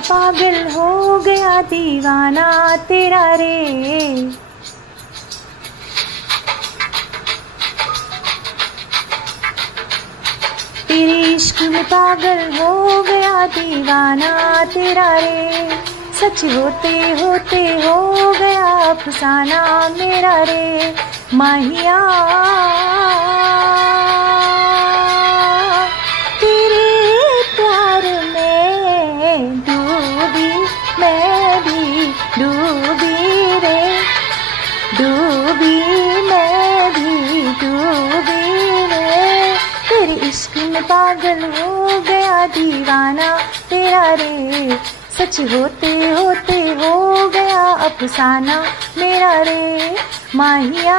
पागल हो गया दीवाना तेरा रे। तेरे इश्क में पागल हो गया दीवाना तेरा रे। सच होते होते हो गया अफसाना मेरा रे। माहिया तेरे प्यार में डूबी मैं भी डूबी रे। डूबी मैं भी डूबी रे। तेरे इश्क में पागल हो गया दीवाना तेरा रे। सच होते होते हो गया अफसाना मेरा रे। माहिया